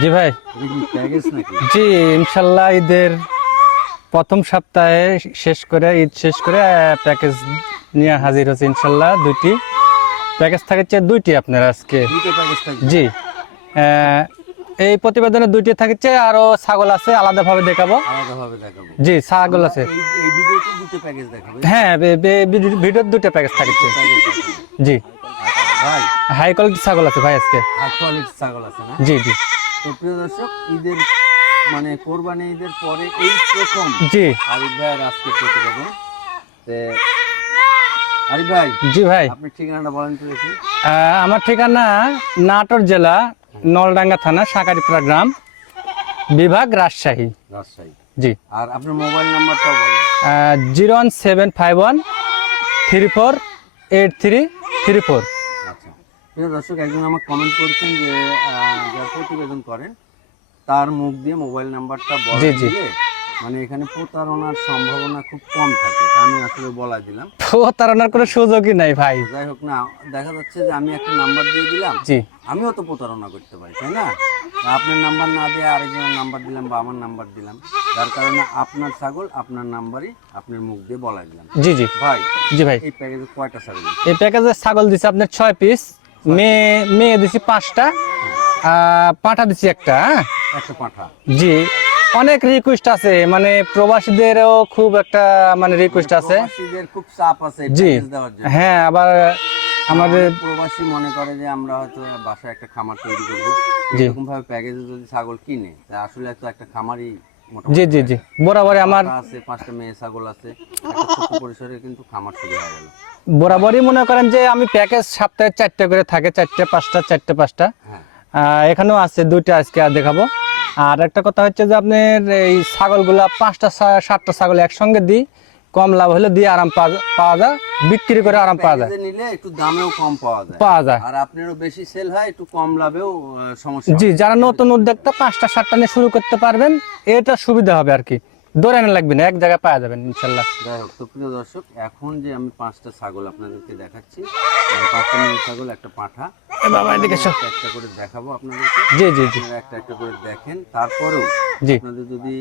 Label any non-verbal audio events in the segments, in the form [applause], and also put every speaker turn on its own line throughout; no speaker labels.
জি ভাই। জি ইনশাল্লাহ ঈদের প্রথম সপ্তাহে শেষ করে ঈদ শেষ করে প্যাকেজ নিয়ে হাজির হচ্ছে ইনশাল্লাহ দুইটি। প্যাকেজ থাকছে দুইটি আপনার আজকে। জি। এই প্রতিবেদনে দুইটি থাকছে আরও ছাগল আছে আলাদাভাবে দেখাবো।
দেখাবো।
জি ছাগল আছে। হ্যাঁ ভিডিওর দুটো প্যাকেজ থাকছে। জি। হাই কোয়ালিটি ছাগল আছে ভাই আজকে।
হাই কোয়ালিটির ছাগল আছে না?
জি জি।
তো প্রিয় দর্শক ঈদের মানে কোরবানি ঈদের পরে এই প্রথম
জি।
আরিফ ভাইয়ের আজকে প্রতিবেদন। তে আরিফ ভাই
জি ভাই।
আপনি ঠিকানাটা বলেন তো দেখি।
আমার ঠিকানা নাটোর জেলা নলডাঙ্গা থানা সাকারিপাড়া গ্রাম বিভাগ রাজশাহী।
রাজশাহী।
জি।
আর আপনার মোবাইল নাম্বারটাও বলেন।
Zero one seven five one three four eight three three four.
দর্শক একজন আমাকে কমেন্ট করছেন যে যারা প্রতিবেদন করেন তার মুখ দিয়ে মোবাইল নাম্বারটা বলে। দিয়ে মানে এখানে প্রতারণার সম্ভাবনা খুব কম থাকে। আমি আসলে বলা দিলাম।
প্রতারণার কোনো সুযোগই নাই ভাই।
যাই হোক না দেখা যাচ্ছে যে আমি একটা নাম্বার দিয়ে দিলাম
জি।
আমিও তো প্রতারণা করতে পারি তাই না? আপনার নাম্বার না দিয়ে আরেকজনের নাম্বার দিলাম বা আমার নাম্বার দিলাম যার কারণে আপনার ছাগল আপনার নাম্বারই আপনার মুখ দিয়ে বলা দিলাম।
জি জি।
ভাই
জি ভাই।
এই প্যাকেজে কয়টা ছাগল
এই প্যাকেজে ছাগল দিছে আপনার ছয় পিস মেয়ে মেয়ে দিছি পাঁচটা পাঁঠা দিছি একটা হ্যাঁ? জি অনেক রিকোয়েস্ট আছে মানে প্রবাসীদেরও খুব একটা মানে রিকোয়েস্ট আছে।
খুব চাপ আছে
জি হ্যাঁ আবার আমাদের
প্রবাসী মনে করে যে আমরা হয়তো বাসায় একটা খামার তৈরি করব। এরকম ভাবে প্যাকেজে যদি ছাগল কিনে তা আসলে তো একটা খামারই
জি জি জি। বরাবরই আমার
আছে পাঁচটা মেয়ে ছাগল আছে পরিসরে কিন্তু খামার শুরু হয়ে গেল।
বরাবরই মনে করেন যে আমি প্যাকেজ সপ্তাহে চারটে করে থাকে চারটে পাঁচটা চারটে পাঁচটা।
হ্যাঁ।
আহ, এখানেও আছে দুইটা আজকে আর দেখাবো। আর একটা কথা হচ্ছে যে আপনার এই ছাগলগুলা পাঁচটা সাতটা ছাগল একসঙ্গে দিই। কম লাভ হলে দিয়ে আরাম পাওয়া যায় বিক্রি করে আরাম পাওয়া যায়।
নিলে একটু দামেও কম পাওয়া যায়।
পাওয়া যায়।
আর আপনারও বেশি সেল হয় একটু কম লাভেও সমস্যা
জি যারা নতুন উদ্যোক্তা পাঁচটা সাতটা নিয়ে শুরু করতে পারবেন এটা সুবিধা হবে আর কি। দৌড়ে আনা লাগবে না এক জায়গায় পাওয়া যাবেন ইনশাল্লাহ।
যাই হোক তো প্রিয় দর্শক এখন যে আমি পাঁচটা ছাগল আপনাদেরকে দেখাচ্ছি পাঁচটা ছাগল একটা পাঁঠা।
বাবা এদিকে এসো।
একটা করে দেখাবো আপনাদেরকে।
জি জি জি।
একটা একটা করে দেখেন। তারপরেও
জি।
আপনাদের যদি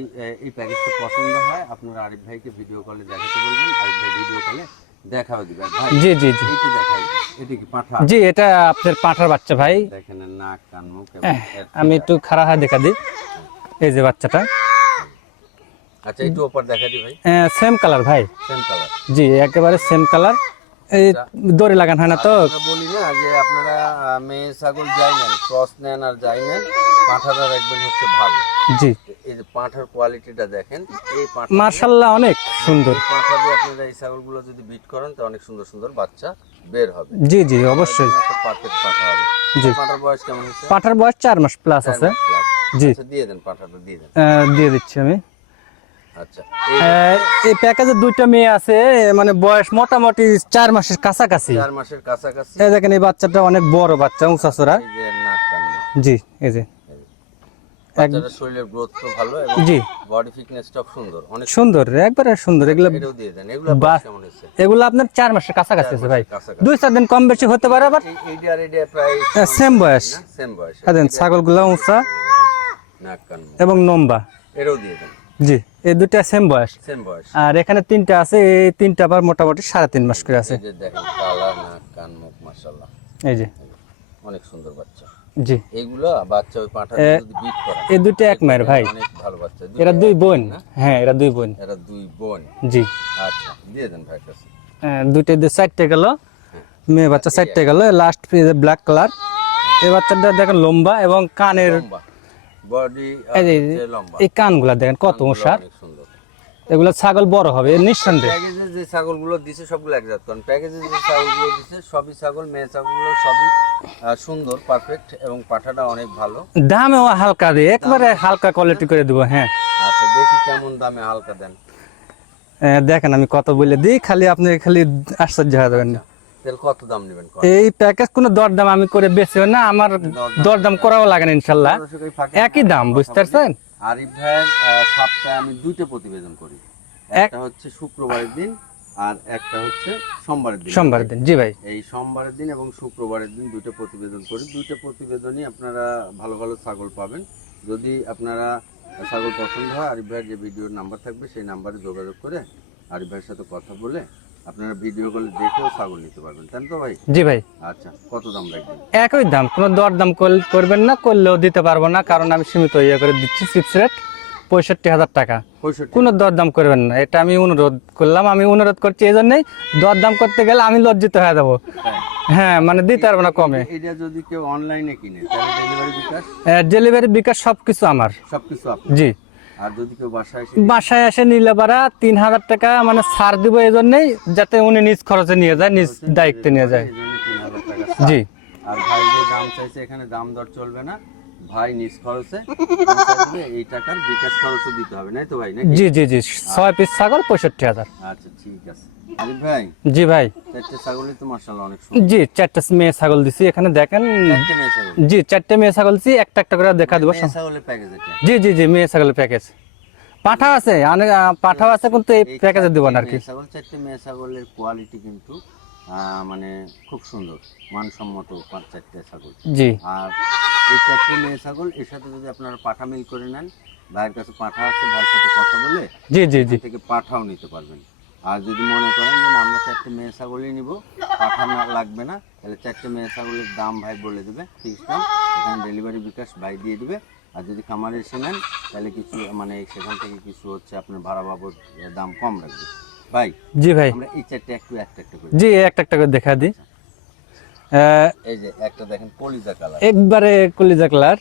এই প্যাকেজটা পছন্দ হয় আপনারা আরিফ ভাইকে ভিডিও কলে দেখাতে বলবেন। আরিফ ভাই ভিডিও কলে দেখাও দিবেন ভাই
জি জি জি।
এইটা দেখাই। এটা কি পাঁঠা?
জি এটা আপনার পাঁঠার বাচ্চা ভাই।
দেখেন নাক কান মুখ
আমি একটু খারাপ হাত দেখা দিই। এই যে বাচ্চাটা।
আচ্ছা একটু ওপর দেখা দি ভাই।
হ্যাঁ সেম কালার ভাই।
সেম কালার
জি একেবারে সেম কালার এই দড়ি লাগান হয় না তো?
বলি না যে মেয়ে ছাগল যাই নেন ক্রস নেন আর যাই নেন পাঁঠাটা রাখবেন হচ্ছে ভালো।
জি।
এই যে পাঁঠার কোয়ালিটিটা দেখেন এই পাঁঠা
মার্শাল্লাহ অনেক সুন্দর।
পাঁঠা দিয়ে আপনারা এই ছাগলগুলো যদি বিট করেন তো অনেক সুন্দর সুন্দর বাচ্চা বের হবে।
জি জি অবশ্যই।
পার্ফেক্ট পাঠা হবে।
জি।
পাঠার বয়স কেমন হচ্ছে
পাঠার বয়স চার মাস প্লাস আছে। জি।
আচ্ছা দিয়ে দেন পাঠাটা দিয়ে দেন।
দিয়ে দিচ্ছি আমি।
এই
এই প্যাকেজে দুইটা মেয়ে আছে মানে বয়স মোটামুটি চার মাসের কাছাকাছি।
চার মাসের কাছাকাছি।
এই দেখেন এই বাচ্চাটা অনেক বড় বাচ্চা উঁচাচোরা। জি এই যে।
শরীরের গ্রোথ তো ভালো এবং
জি।
বডি ফিটনেসটাও সুন্দর। অনেক
সুন্দর একবারে সুন্দর। এগুলো
দিয়ে দেন। এগুলো
বাহ।
বয়স কেমন হচ্ছে
এগুলো আপনার মাসের কাছাকাছি আছে ভাই। দুই চার দিন কম বেশি হতে পারে
আর প্রায়
সেম বয়স।
সেম বয়স।
দেখেন ছাগলগুলো উঁচা।
নাক কান
এবং
এটাও দিয়ে দেন।
জি এই দুইটা সেম বয়স।
সেম বয়স।
আর এখানে তিনটা আছে এই তিনটা আবার মোটামুটি সাড়ে তিন মাস করে আছে।
দেখেন কালার নাক কান মুখ মাশাআল্লাহ।
এই যে।
অনেক সুন্দর বাচ্চা।
জি।
এইগুলো বাচ্চা ওই পাঁঠা যদি বিট করা
এই দুইটা এক মায়ের ভাই।
অনেক ভালো বাচ্চা।
এরা দুই বোন। হ্যাঁ এরা দুই বোন।
এরা দুই বোন।
জি।
আচ্ছা দিয়ে দেন ভাই কাছে।
হ্যাঁ, দুইটা দিয়ে চারটে গেল। মেয়ে বাচ্চা চারটে গেল লাস্ট ব্ল্যাক কালার এই বাচ্চাটা দেখেন লম্বা এবং কানের
বডি
এই কানগুলা দেখেন কত
সুন্দর।
এগুলো ছাগল বড় হবে নিঃসন্দেহে।
প্যাকেজে যে ছাগলগুলো দিছে সবগুলো এক জাত। কারণ প্যাকেজে যে ছাগলগুলো দিছে সবই ছাগল মেয়ে ছাগলগুলো সবই সুন্দর পারফেক্ট এবং পাঠাটা অনেক ভালো।
দামেও হালকা দিয়ে একবারে হালকা কোয়ালিটি করে দেবো হ্যাঁ।
আচ্ছা দেখি কেমন দামে হালকা দেন।
দেখেন আমি কত বলে দিই খালি আপনি খালি আশ্চর্য হয়ে যাবেন।
তেল কত দাম নেবেন
এই প্যাকেজ কোনো দরদাম আমি করে বেশি না আমার দরদাম। করাও লাগে না ইনশাল্লাহ। একই দাম বুঝতে পারছেন?
আরিফ ভাইয়ের সপ্তাহে আমি দুইটা প্রতিবেদন করি। একটা হচ্ছে শুক্রবারের দিন আর একটা হচ্ছে সোমবারের দিন।
সোমবারের দিন জি ভাই।
এই সোমবারের দিন এবং শুক্রবারের দিন দুটো প্রতিবেদন করি। দুটো প্রতিবেদনই আপনারা ভালো ভালো ছাগল পাবেন। যদি আপনারা ছাগল পছন্দ হয় আরিফ ভাইয়ের যে ভিডিওর নাম্বার থাকবে সেই নাম্বারে যোগাযোগ করে আরিফ ভাইয়ের সাথে কথা বলে আপনারা ভিডিও কলে দেখেও ছাগল নিতে পারবেন তাই তো ভাই?
জি ভাই।
আচ্ছা কত দাম রাখবেন?
একই দাম কোনো দর দাম করবেন না করলেও দিতে পারব না কারণ আমি সীমিত ইয়ে করে দিচ্ছি চিপস রেট পঁয়ষট্টি হাজার টাকা। কোনো দরদাম করবেন না এটা আমি অনুরোধ করলাম আমি অনুরোধ করছি এই জন্যই দরদাম করতে গেলে আমি লজ্জিত হয়ে যাব।
হ্যাঁ।
হ্যাঁ মানে দিতে পারব না কমে।
এটা যদি কেউ অনলাইনে কিনে ডেলিভারি বিকাশ?
ডেলিভারি বিকাশ সব কিছু আমার।
সবকিছু
জি।
আর যদি কেউ বাসায় এসে
বাসায় এসে নিলে পারা তিন হাজার টাকা মানে ছাড় দিব এই জন্যই যাতে উনি নিজ খরচে নিয়ে যায় নিজ দায়িত্বে নিয়ে যায়। জি।
আর ভাই যে দাম চাইছে এখানে দাম দর চলবে না। ভাই নিজ খরচে [laughs] এই টাকার বিকাশ খরচও দিতে হবে নাই তো ভাই নাকি?
জি জি জি ছয় পিস ছাগল পঁয়ষট্টি হাজার।
আচ্ছা ঠিক আছে। ভাই
জি ভাই।
চারটে ছাগলই তো মার্শাল্লাহ অনেক সুন্দর।
জি চারটে মেয়ে ছাগল দিছি এখানে দেখেন। জি চারটে মেয়ে ছাগল দিছি একটা একটা করে দেখা দেবো।
ছাগলের প্যাকেজ এটা।
জি জি জি মেয়ে ছাগলের প্যাকেজ পাঠা আছে আছে কিন্তু এই প্যাকেজে না আর কি।
ছাগল চারটে মেয়ে ছাগলের কোয়ালিটি কিন্তু মানে খুব সুন্দর মানসম্মত পাঁচ চারটে ছাগল।
জি।
আর এই চারটে মেয়ে ছাগল এর সাথে যদি আপনারা পাঠা মিল করে নেন ভাইয়ের কাছে পাঠা আছে ভাইয়ের সাথে কথা বলে
জি জি জি।
থেকে পাঠাও নিতে পারবেন। আর যদি মনে করেন যে আমরা চারটে মেয়ে ছাগলই নিব পাঠা না লাগবে না তাহলে চারটে মেয়ে ছাগলের দাম ভাই বলে দেবে ফিক্স দাম এখানে ডেলিভারি বিকাশ ভাই দিয়ে দেবে। আর যদি খামারে এসে নেন তাহলে কিছু মানে সেখান থেকে কিছু হচ্ছে আপনার ভাড়া বাবদ দাম কম রাখবে। ভাই
জি ভাই।
আমরা এই চারটে একটু একটা একটা করে
জি একটা একটা করে দেখা দিই। আহ,
এই যে একটা দেখেন কলিজা কালার।
একবারে কলিজা কালার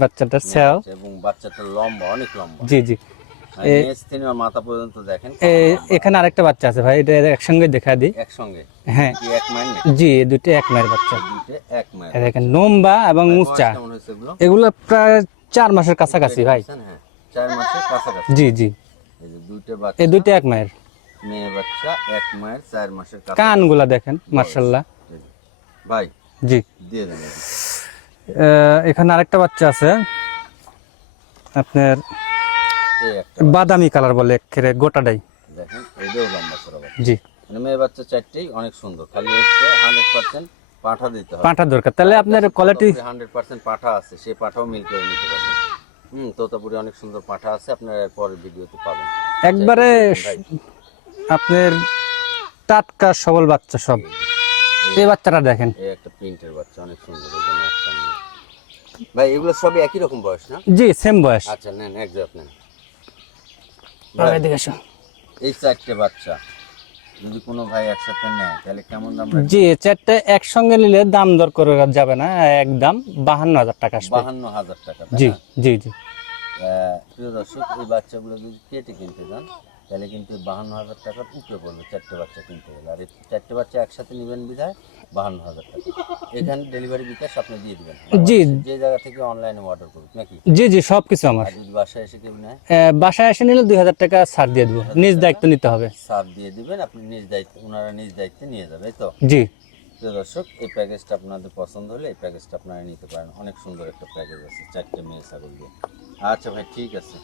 বাচ্চাটার ছাও
এবং বাচ্চাটা লম্বা অনেক লম্বা।
জি জি।
আর মাথা পর্যন্ত দেখেন
এখানে আরেকটা বাচ্চা আছে ভাই এটা একসঙ্গে দেখা দিই।
একসঙ্গে?
হ্যাঁ। জি দুটো এক মায়ের বাচ্চা।
এক মাইল
দেখেন লম্বা এবং উঁচা
এগুলো?
প্রায় চার মাসের কাছাকাছি ভাই।
হ্যাঁ চার মাসের কাছাকাছি।
জি জি।
এই
দুটো এক মায়ের।
মেয়ে বাচ্চা এক মায়ের চার মাসের
কানগুলা দেখেন মার্শাল্লাহ
ভাই
জি।
দিয়ে দেন
এখানে আরেকটা বাচ্চা আছে। আপনার বাদামি কালার বলে একেবারে গোটাটাই
দেখেন এটাও লম্বা চড়া
জি।
মানে মেয়ে বাচ্চা চারটেই অনেক সুন্দর। খালি হচ্ছে হান্ড্রেড পার্সেন্ট পাঠা দিতে হবে।
দরকার। তাহলে আপনার কোয়ালিটি
হান্ড্রেড পার্সেন্ট পাঠা আছে সেই পাঠাও মিল করে নিতে পারবেন। হুম তোতাপুরি অনেক সুন্দর পাঠা আছে আপনারা পরের ভিডিওতে পাবেন।
একবারে
ভাই।
আপনার টাটকা সবল বাচ্চা সব। এই বাচ্চাটা দেখেন।
এই একটা প্রিন্টের বাচ্চা অনেক সুন্দর। ভাই এগুলো সবই একই রকম বয়স না?
জি সেম বয়স।
আচ্ছা নেন একজাক্ট নেন
বাবা, এদিকে এসো।
এই চারটে বাচ্চা। যদি কোনো ভাই একসাথে নেয় তাহলে কেমন দাম
জি চারটে একসঙ্গে নিলে দাম দর করে যাবে না একদম বাহান্ন হাজার টাকা আসবে।
বাহান্ন হাজার টাকা
জি জি জি।
প্রিয় দর্শক এই বাচ্চাগুলো যদি কেটে কিনতে যান তাহলে কিন্তু বাহান্ন হাজার টাকার উপরে পড়বে চারটে বাচ্চা কিনতে গেলে। আর চারটে বাচ্চা একসাথে নেবেন বিধায় বাহান্ন হাজার টাকা। এখানে ডেলিভারি বিকাশ আপনি দিয়ে দিবেন।
জি।
যে জায়গা থেকে অনলাইনে অর্ডার করুক নাকি?
জি জি সব কিছু আমার
যদি বাসায় এসে কেউ নেয়?
বাসায় এসে নিলে দুই হাজার টাকা ছাড় দিয়ে দেবো। নিজ দায়িত্ব নিতে হবে।
সার দিয়ে দিবেন আপনি নিজ দায়িত্ব ওনারা নিজ দায়িত্বে নিয়ে যাবে তো?
জি।
প্রিয় দর্শক এই প্যাকেজটা আপনাদের পছন্দ হলে এই প্যাকেজটা আপনারা নিতে পারেন। অনেক সুন্দর একটা প্যাকেজ আছে চারটে মেয়ে ছাগল দিয়ে। আচ্ছা ভাই ঠিক আছে।